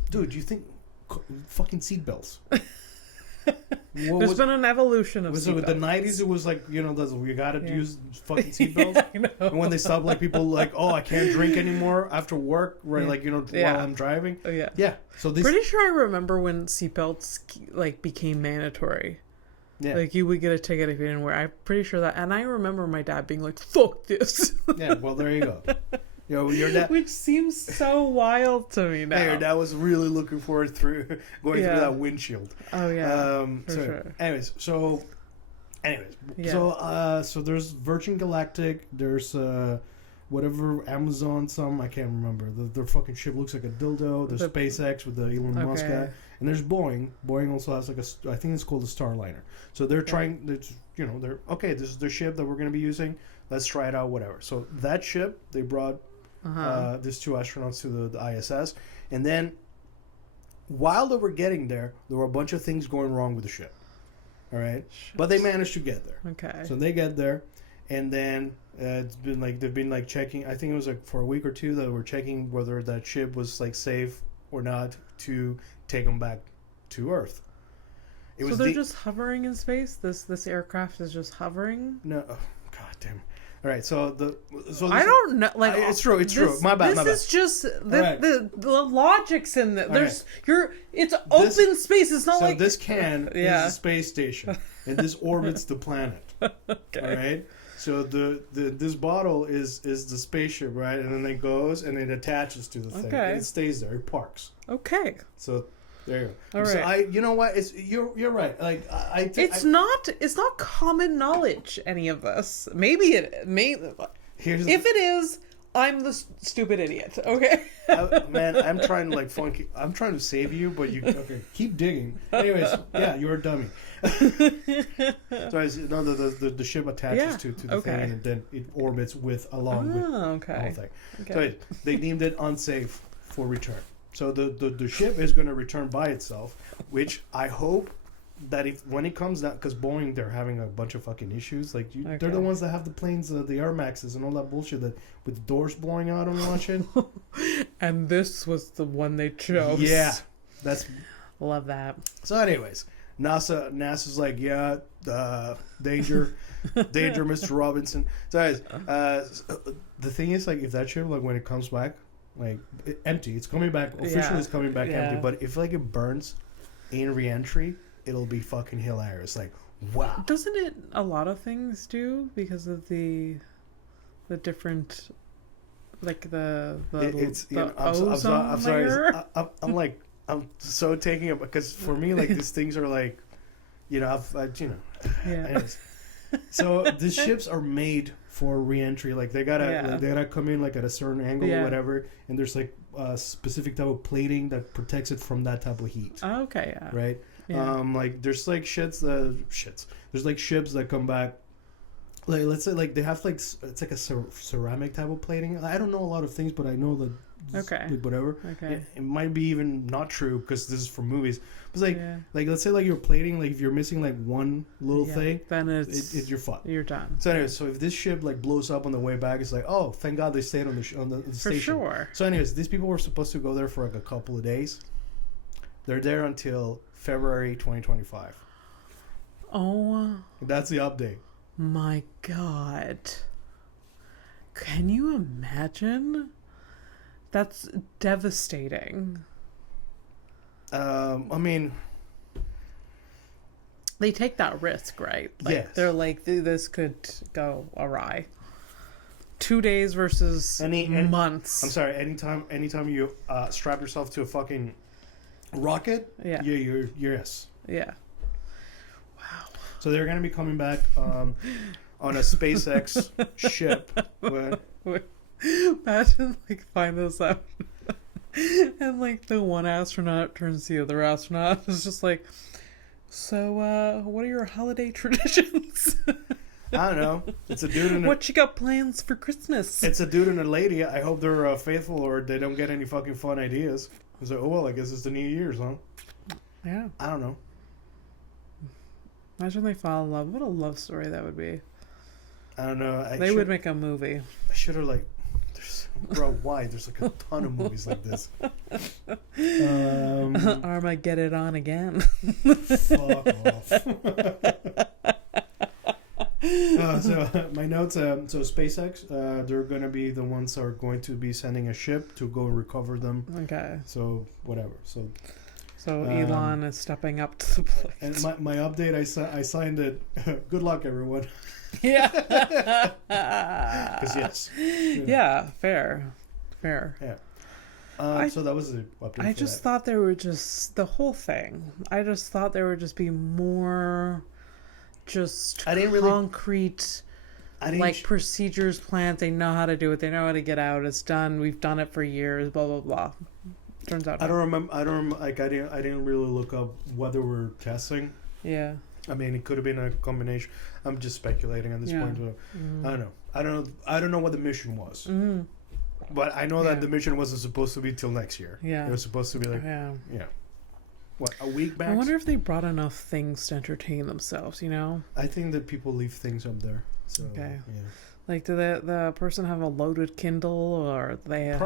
dude, you think fucking seatbelts? There's been an evolution of was seatbelts. it with the 90s? It was like, you gotta use fucking seatbelts. I know. And when they stopped, like people like, oh, I can't drink anymore after work, right? Like while I'm driving. Oh, yeah. Yeah. So this. Pretty sure I remember when seatbelts like became mandatory. Yeah. Like you would get a ticket if you didn't wear. I'm pretty sure that, and I remember my dad being like, "Fuck this." Yeah. Well, there you go. Your dad. Which seems so wild to me now. Hey, your dad was really looking forward through through that windshield. Oh yeah. For so, sure. Anyways, Yeah. so there's Virgin Galactic. There's whatever Amazon. I can't remember. Their fucking ship looks like a dildo. There's SpaceX with the Elon Musk guy, and there's Boeing. Boeing also has like I think it's called a Starliner. So they're trying. They're okay. This is the ship that we're going to be using. Let's try it out. Whatever. So that ship they brought. These 2 astronauts to the ISS, and then while they were getting there were a bunch of things going wrong with the ship. All right, but they managed to get there. Okay. So they get there, and then it's been like they've been like checking. I think it was like for a week or two that we're checking whether that ship was like safe or not to take them back to Earth. So they're just hovering in space. This aircraft is just hovering. No, oh, god damn. All right, so I don't know. Like it's true. My bad. This is just the logic's in the there's right. It's open space. It's not so like this can is a space station, and this orbits the planet. Okay. All right. So this bottle is the spaceship, right? And then it goes and it attaches to the thing. Okay. And it stays there. It parks. Okay. So there you go. All so right. you know what? You're right. Like it's not common knowledge. Any of this. Maybe it may. If it is, I'm the stupid idiot. Okay. Man, I'm trying to I'm trying to save you, but you keep digging. Anyways, yeah, you're a dummy. So the ship attaches to the thing, and then it orbits along with the whole thing. Okay. So they deemed it unsafe for return. So the ship is going to return by itself, which I hope that when it comes down, because Boeing, they're having a bunch of fucking issues. Like they're the ones that have the planes, the Air Maxes and all that bullshit that with the doors blowing out and all that shit. And this was the one they chose. Yeah, that's love that. So, anyways, NASA's like, yeah, danger, Mr. Robinson. So, anyways, the thing is, like, if that ship, like, when it comes back, like, empty, it's coming back. Officially, it's coming back empty. But if like it burns in re-entry, it'll be fucking hilarious. Like, wow. Doesn't it a lot of things do because of the different, like I'm ozone layer? I'm so taking it because for me, like, these things are like, Anyways. So these ships are made for re-entry. Like they gotta come in like at a certain angle or whatever, and there's like a specific type of plating that protects it from that type of heat. Oh, okay, yeah. Right. Yeah. Like there's like There's like ships that come back. Like let's say like they have like it's like a ceramic type of plating. I don't know a lot of things, but I know that. Okay. Like whatever. Okay. It might be even not true because this is for movies. It's like let's say like you're plating, like if you're missing like one little thing, then you're fucked. You're done. So anyways, if this ship like blows up on the way back, it's like, oh, thank God they stayed on the station. For sure. So anyways, these people were supposed to go there for like a couple of days. They're there until February 2025. Oh. That's the update. My God. Can you imagine? That's devastating. I mean, they take that risk, right? Like, yes. They're like, this could go awry. 2 days versus months. I'm sorry. Anytime you strap yourself to a fucking rocket, you're yes. Yeah. Wow. So they're gonna be coming back on a SpaceX ship. Imagine like find this out and like the one astronaut turns to the other astronaut is just like, so what are your holiday traditions? I don't know. It's a dude and what you got plans for Christmas? It's a dude and a lady. I hope they're faithful or they don't get any fucking fun ideas. It's like, oh well, I guess it's the New Year's, huh? Yeah. I don't know. Imagine they fall in love. What a love story that would be. I don't know. They would make a movie. I should have bro, why? There's like a ton of movies like this. Armageddon again. Fuck off. So my notes. So SpaceX, they're gonna be the ones that are going to be sending a ship to go and recover them. Okay. So whatever. So Elon is stepping up to the plate. And my update, I signed it. Good luck, everyone. Yeah. Because yes. Yeah. Fair. Yeah. So that was the update. I just thought there were just the whole thing. I just thought there would just be more, just concrete, procedures, plans. They know how to do it. They know how to get out. It's done. We've done it for years. Blah blah blah. Turns out. I don't remember. I didn't really look up what they were testing. Yeah. I mean, it could have been a combination. I'm just speculating at this point. But I don't know. I don't know what the mission was. Mm. But I know that the mission wasn't supposed to be till next year. Yeah. It was supposed to be like, what, a week back? I wonder if they brought enough things to entertain themselves, you know? I think that people leave things up there. So, okay. Yeah. Like, did the person have a loaded Kindle, or they have,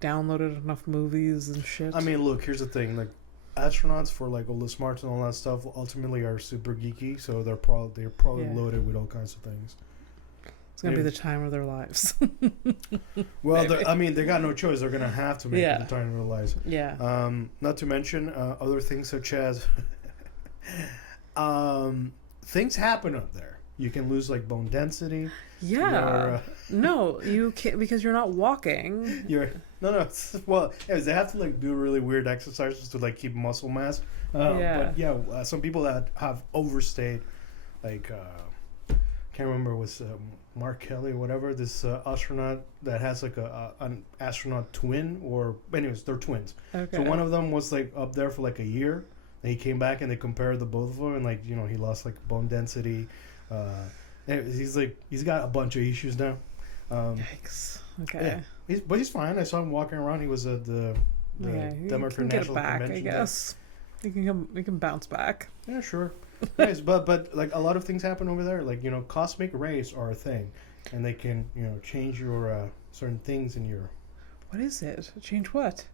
downloaded enough movies and shit? I mean, look, here's the thing. Like, astronauts, for like all the smarts and all that stuff, ultimately are super geeky, so they're probably loaded with all kinds of things. It's gonna be the time of their lives. Well, they got no choice. They're gonna have to make it the time of their lives. Yeah. Not to mention other things such as things happen up there. You can lose like bone density. Yeah. No, you can't, because you're not walking. Well, they have to like do really weird exercises to like keep muscle mass. But some people that have overstayed, like can't remember, it was Mark Kelly or whatever, this astronaut that has like an astronaut twin, or anyways, they're twins. Okay. So one of them was like up there for like a year, and he came back and they compared the both of them, and like, you know, he lost like bone density. Anyways, he's got a bunch of issues now. Yikes. Okay. Yeah. But he's fine. I saw him walking around. He was at the Democrat National Convention. I guess he can bounce back. Yeah, sure. Yes, but like a lot of things happen over there. Like, you know, cosmic rays are a thing, and they can, you know, change your certain things in your. What is it? Change what?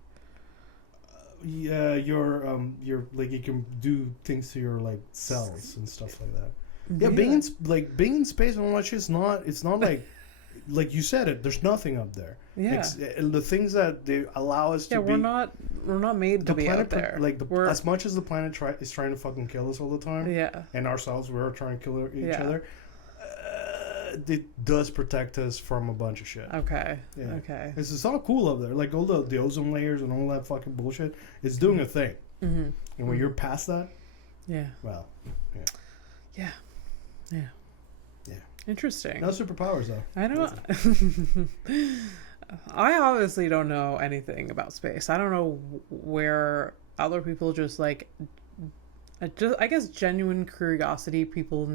Your like, you can do things to your like cells and stuff like that. Yeah, being in space and all that shit, it's not like you said it. There's nothing up there. Yeah, the things that they allow us to be. Yeah, we're not made to be out there. Like as much as the planet is trying to fucking kill us all the time. Yeah, and ourselves, we're trying to kill each other. It does protect us from a bunch of shit. Okay. Yeah. Okay. It's all cool up there. Like all the ozone layers and all that fucking bullshit. It's doing a thing. Mm-hmm. And when you're past that. Yeah. Well. Yeah. Yeah. Yeah. Yeah. Interesting. No superpowers though. I don't. I obviously don't know anything about space. I don't know where other people just like. I guess genuine curiosity. People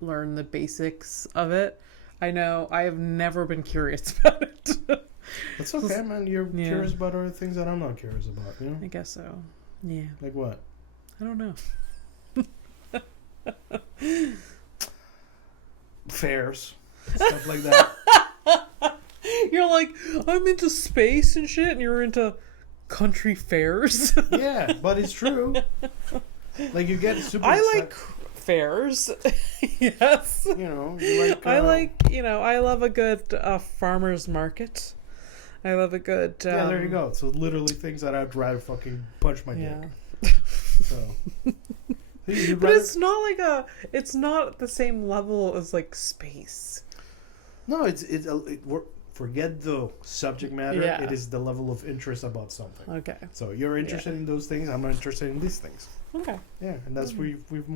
learn the basics of it. I know I have never been curious about it. That's okay, man. You're curious about other things that I'm not curious about. You know. I guess so. Yeah. Like what? I don't know. Fairs, stuff like that. You're like, I'm into space and shit, and you're into country fairs. Yeah, but it's true. Like, you get super. I like fairs. Yes. You know, you like. I love a good farmer's market. I love a good. Yeah, there you go. So literally things that I'd rather fucking punch my dick. So. But it's not the same level as like space. No, forget the subject matter. Yeah. It is the level of interest about something. Okay. So you're interested in those things. I'm not interested in these things. Okay. Yeah, and that's where we've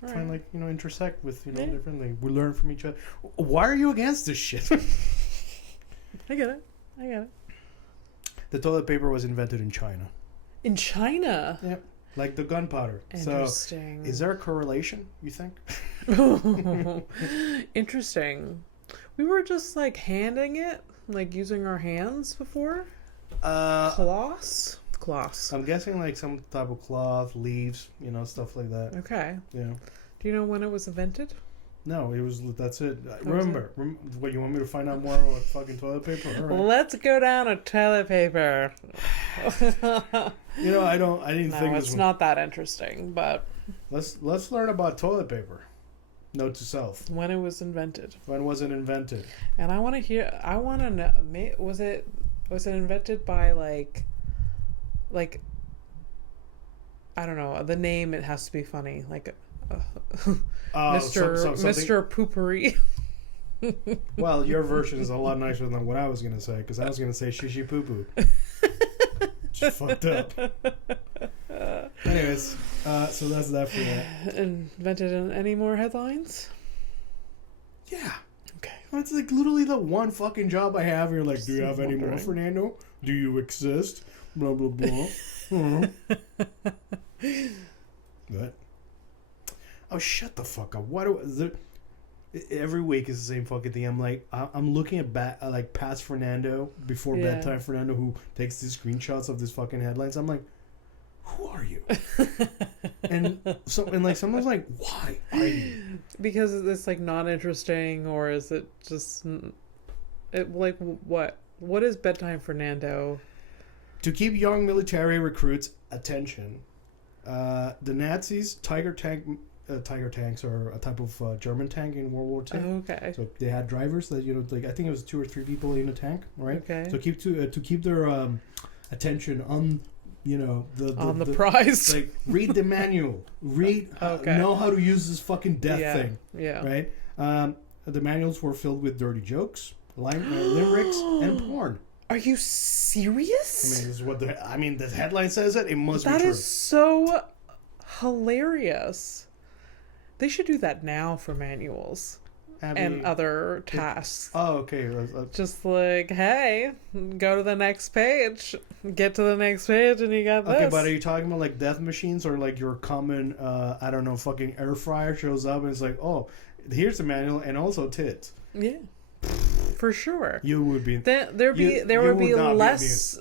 try and, like, you know, intersect with, you know, different things. We learn from each other. Why are you against this shit? I get it. The toilet paper was invented in China. In China? Yep. Like the gunpowder. Interesting. So, is there a correlation, you think? Interesting. We were just like handing it, like using our hands before. Cloths cloths? I'm guessing like some type of cloth, leaves, stuff like that. Okay. Yeah. Do you know when it was invented? No, that's it. Remember, what, you want me to find out more about fucking toilet paper? All right. Let's go down to toilet paper. I didn't think it's not that interesting, but let's learn about toilet paper. Note to self. When it was invented. When was it invented? And I want to know, was it invented by like I don't know, the name, it has to be funny, like Mr. Poopery. Well, your version is a lot nicer than what I was gonna say, because I was gonna say shishi poo poo. Just fucked up. Anyways, so that's that for that. Invented in any more headlines? Yeah. Okay. It's like literally the one fucking job I have. You're like, do you have any more, Fernando? Do you exist? Blah blah blah. What? Oh, shut the fuck up! Every week is the same fucking thing. I'm like, I'm looking at like past Fernando, before bedtime Fernando, who takes these screenshots of these fucking headlines. I'm like, who are you? and like someone's like, why are you? Because it's like not interesting, or is it just like what? What is bedtime Fernando? To keep young military recruits' attention, the Nazis tiger tanks are a type of German tank in World War II. Oh, okay. So they had drivers that like I think it was 2 or 3 people in a tank, right? Okay. So to keep their attention on the prize. Like read the manual, know how to use this fuking death thing. Yeah. Right. The manuals were filled with dirty jokes, limericks, and porn. Are you serious? This is what the headline says it. It must be true. That is so hilarious. They should do that now for manuals and other tasks. Oh, okay. Just like, hey, go to the next page. Get to the next page and you got this. Okay, but are you talking about like death machines, or like your common, I don't know, fucking air fryer shows up and it's like, oh, here's the manual and also tits. Yeah. For sure. You would be. There would be less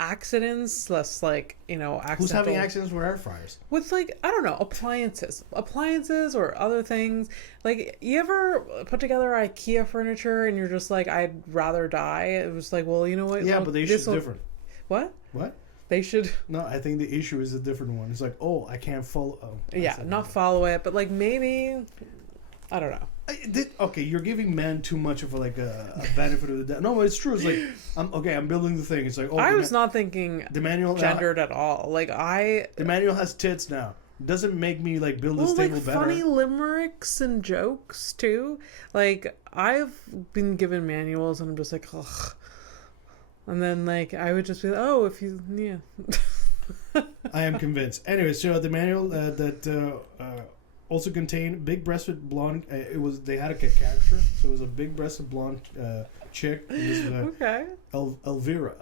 accidents, less like, accidental. Who's having accidents with air fryers? With like, I don't know, appliances or other things. Like, you ever put together IKEA furniture and you're just like, I'd rather die? It was like, well, you know what? Yeah, but the issue is different. What? What? They should. No, I think the issue is a different one. It's like, oh, I can't follow. Oh, yeah, not follow it, but like maybe, I don't know. Okay, you're giving men too much of a benefit of the doubt. No, it's true. It's like, I'm building the thing. It's like, oh, I was not thinking the manual gendered at all. Like the manual has tits now. Doesn't make me like build this table better. Funny limericks and jokes too. Like, I've been given manuals and I'm just like, ugh. And then like I would just be like, oh, if you I am convinced. Anyway, so the manual also contained big-breasted blonde. They had a caricature, so it was a big-breasted blonde chick. This was, okay. Elvira.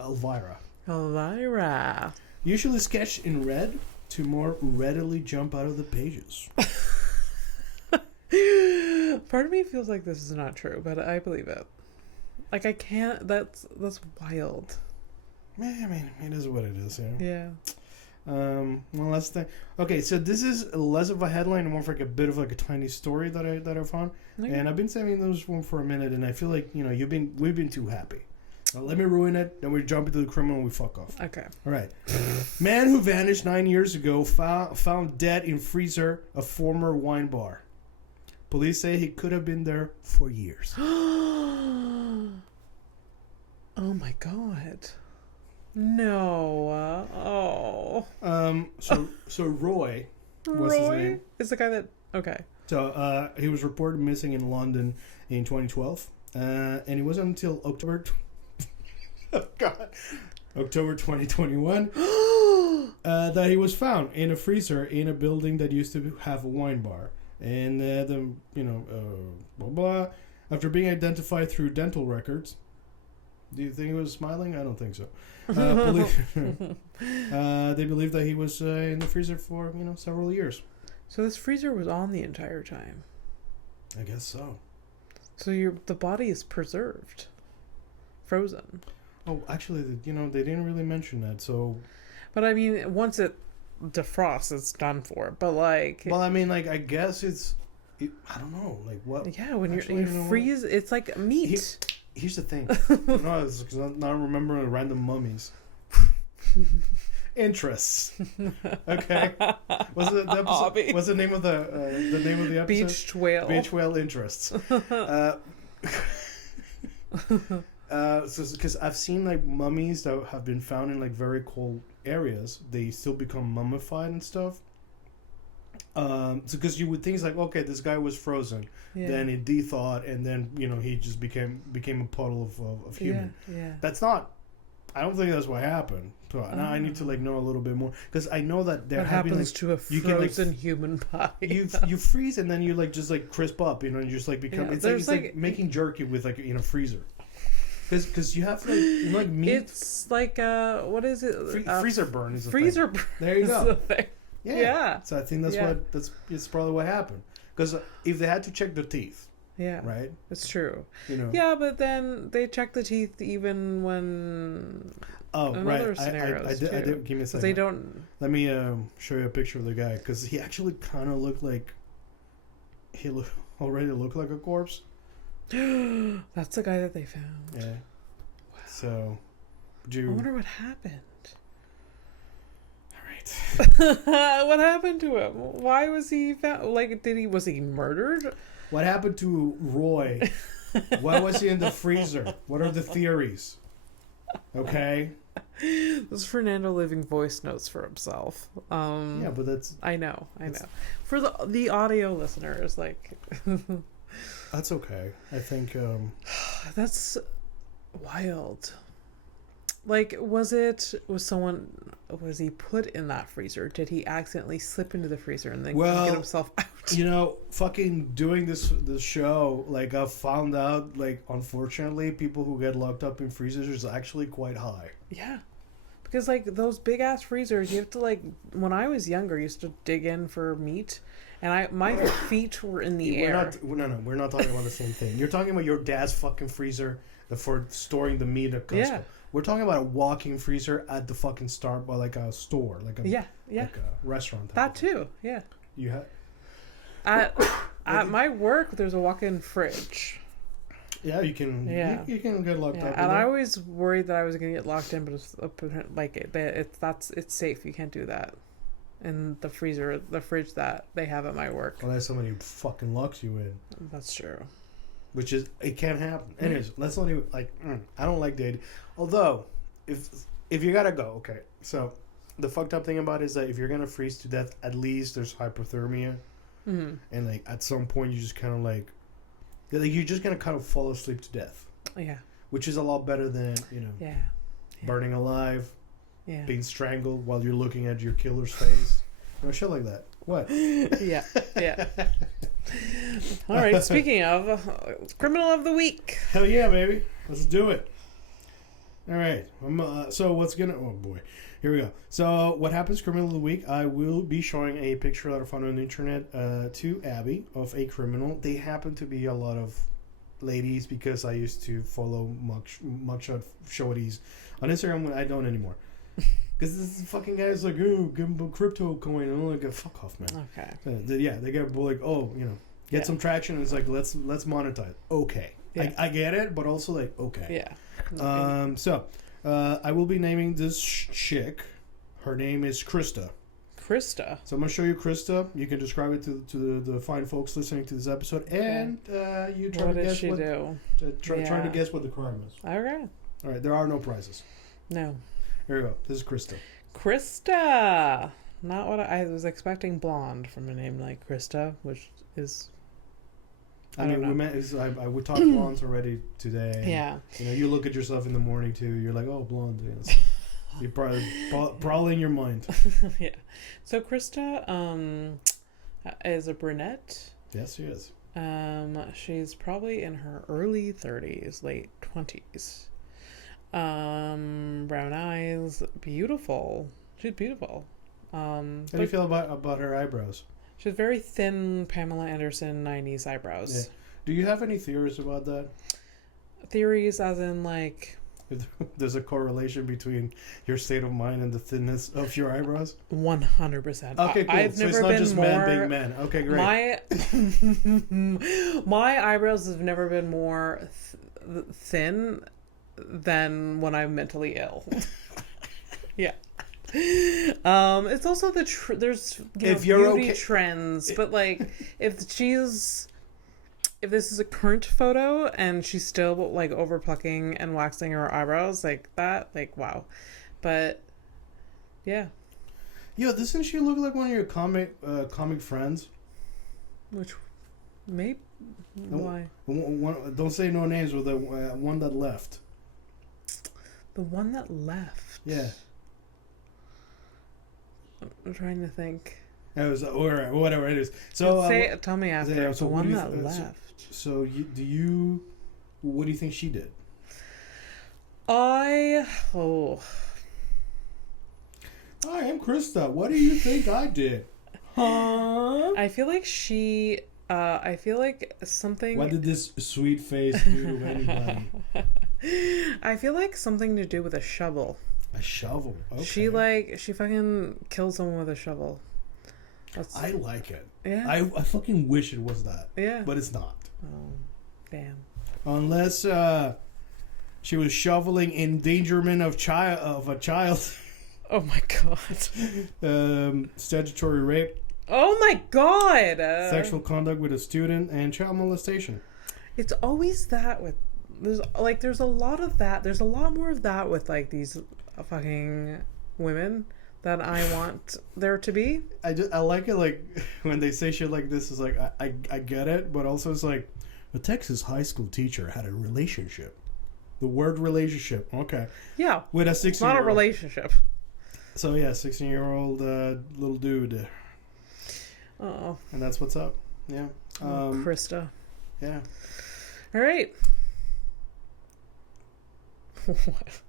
Usually sketched in red to more readily jump out of the pages. Part of me feels like this is not true, but I believe it. Like, I can't. That's wild. It is what it is. Yeah. Well, that's the okay. So this is less of a headline and more for like a bit of like a tiny story that I found, and I've been saving those one for a minute, and I feel like we've been too happy. Now, let me ruin it. Then we jump into the criminal and we fuck off. Okay. All right. Man who vanished 9 years ago found dead in freezer of former wine bar. Police say he could have been there for years. Oh my god. No. So Roy was his name. Is the guy that... Okay. So he was reported missing in London in 2012. And it wasn't until October 2021 that he was found in a freezer in a building that used to have a wine bar. And blah blah. After being identified through dental records. Do you think he was smiling? I don't think so. They believe that he was in the freezer for several years. So this freezer was on the entire time. I guess so. So the body is preserved, frozen. Oh, actually, they didn't really mention that. So But I mean, once it defrosts, it's done for. But like, well, I mean, like, I guess I don't know, like what. Yeah, when you freeze, it's like meat. Here's the thing. No, it's because I'm not remembering random mummies. Interests. Okay. What's the episode? What's the name of the name of the episode? Beached whale. Beach whale interests. So because I've seen like mummies that have been found in like very cold areas, they still become mummified and stuff. So because you would think it's like, okay, this guy was frozen, then it de-thawed, and then he just became a puddle of human. Yeah. That's not. I don't think that's what happened. So now I need to like know a little bit more, because I know that there happens to a frozen human body. You freeze and then you like just like crisp up, and you just like become. It's like making jerky with like in a freezer. Because you have like meat. It's like what is it? Freezer burn is a freezer thing. burn. There you go. Is the thing. Yeah. So I think it's probably what happened. Because if they had to check the teeth. Yeah. Right. It's true. Yeah, but then they check the teeth even when. Oh, in right. other scenarios I did. Give me a second. They don't. Let me show you a picture of the guy, because he actually kind of looked like already looked like a corpse. That's the guy that they found. Yeah. Wow. So, I wonder what happened. All right. What happened to him? Why was he found? Like, was he murdered? What happened to Roy? Why was he in the freezer? What are the theories? Okay. This is Fernando leaving voice notes for himself. Yeah, but that's. I know. For the audio listeners, like. That's okay. I think that's wild. Like, was he put in that freezer? Did he accidentally slip into the freezer and then get himself out? Fucking doing this show, like, I've found out, like, unfortunately, people who get locked up in freezers is actually quite high. Yeah. Because, like, those big ass freezers, you have to, like, when I was younger, I used to dig in for meat. And my feet were in the air. We're not talking about the same thing. You're talking about your dad's fucking freezer for storing the meat at Costco. Yeah. We're talking about a walking freezer at the fucking like a store, like a restaurant. That too, yeah. You have at my work, there's a walk-in fridge. Yeah, you can. Yeah. You can get locked up. And I always worried that I was gonna get locked in, but it's safe. You can't do that. In the fridge that they have at my work. Unless somebody fucking locks you in. That's true. Which is, it can't happen. Anyways, let's not even, like, I don't like dating. Although, if you gotta go, okay. So, the fucked up thing about it is that if you're gonna freeze to death, at least there's hypothermia. Mm-hmm. And, like, at some point you just kind of, like, you're just gonna kind of fall asleep to death. Yeah. Which is a lot better than, burning alive. Yeah. Being strangled while you're looking at your killer's face. Shit like that. What? Yeah. All right, speaking of, Criminal of the Week. Hell yeah, baby. Let's do it. All right. So what's gonna... Oh, boy. Here we go. So what happens, Criminal of the Week, I will be showing a picture that I found on the internet to Abby of a criminal. They happen to be a lot of ladies, because I used to follow mugshot shorties on Instagram. I don't anymore. Because this fucking guy is like, oh, give him a crypto coin. And I'm like, fuck off, man. Okay. So they get like, get some traction. And it's like, let's monetize. Okay. Yeah. I get it, but also like, okay. Yeah. So, I will be naming this chick. Her name is Krista. Krista. So I'm going to show you Krista. You can describe it to the fine folks listening to this episode. Okay. And you try to guess try to guess what the crime is. All right. All right. There are no prizes. No. Here we go. This is Krista. Krista! Not what I was expecting. Blonde from a name like Krista, which is... I we talked blondes already today. Yeah. You look at yourself in the morning too. You're like, oh, blonde. Yeah, you're probably in your mind. Yeah. So Krista is a brunette. Yes, she is. She's probably in her early 30s, late 20s. Brown eyes, beautiful. She's beautiful. How do you feel about her eyebrows? She's very thin, Pamela Anderson 90s eyebrows. Yeah. Do you have any theories about that? Theories as in, like... there's a correlation between your state of mind and the thinness of your eyebrows? 100%. Okay, cool. I've so never it's not been just more, man being man. Okay, great. My eyebrows have never been more thin than when I'm mentally ill. Yeah. It's also there's if you're beauty okay trends, but like if this is a current photo and she's still like over plucking and waxing her eyebrows like that, like wow. But yeah. Yo, doesn't she look like one of your comic friends? Which maybe why? Don't say no names, with the one that left. The one that left. Yeah. I'm trying to think. It was or whatever it is. So tell me after. Yeah, so the one that left. So what do you think she did? I am Krista. What do you think I did? Huh? I feel like she. I feel like something. What did this sweet face do to anybody? I feel like something to do with a shovel. A shovel. Okay. She fucking killed someone with a shovel. I like it. Yeah. I fucking wish it was that. Yeah. But it's not. Oh, damn. Unless she was shoveling endangerment of a child. Oh my god. Statutory rape. Oh my god. Sexual conduct with a student and child molestation. It's always that with there's a lot of that. There's a lot more of that with like these fucking women that I want there to be. I like it, like when they say shit like this. Is like I get it, but also it's like a Texas high school teacher had a relationship. The word relationship, okay. Yeah, with a 16-year-old. It's not a relationship. So yeah, 16-year-old little dude. Oh. And that's what's up. Yeah. Krista. Yeah. All right.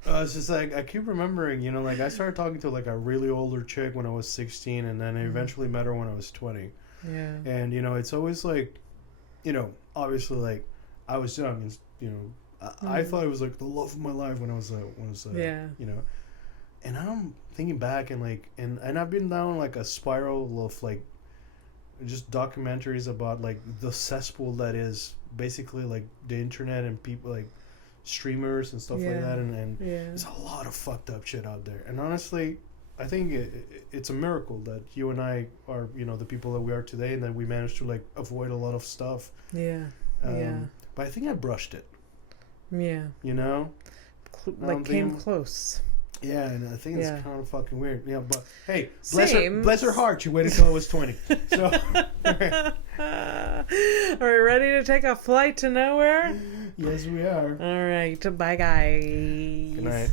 It's just like I keep remembering, like I started talking to like a really older chick when I was 16, and then I eventually met her when I was 20. Yeah. And it's always like, obviously like I was young, and I thought it was like the love of my life when I was yeah. And I'm thinking back and I've been down like a spiral of like just documentaries about like the cesspool that is basically like the internet and people like streamers and stuff like that, and there's a lot of fucked up shit out there. And honestly, I think it's a miracle that you and I are the people that we are today, and that we managed to like avoid a lot of stuff. But I think I brushed it. Came close. Yeah, and I think it's kind of fucking weird. Yeah, but hey, Same. bless her heart. She waited till I was 20. So, are we ready to take a flight to nowhere? Yes, we are. All right. Bye, guys. Good night.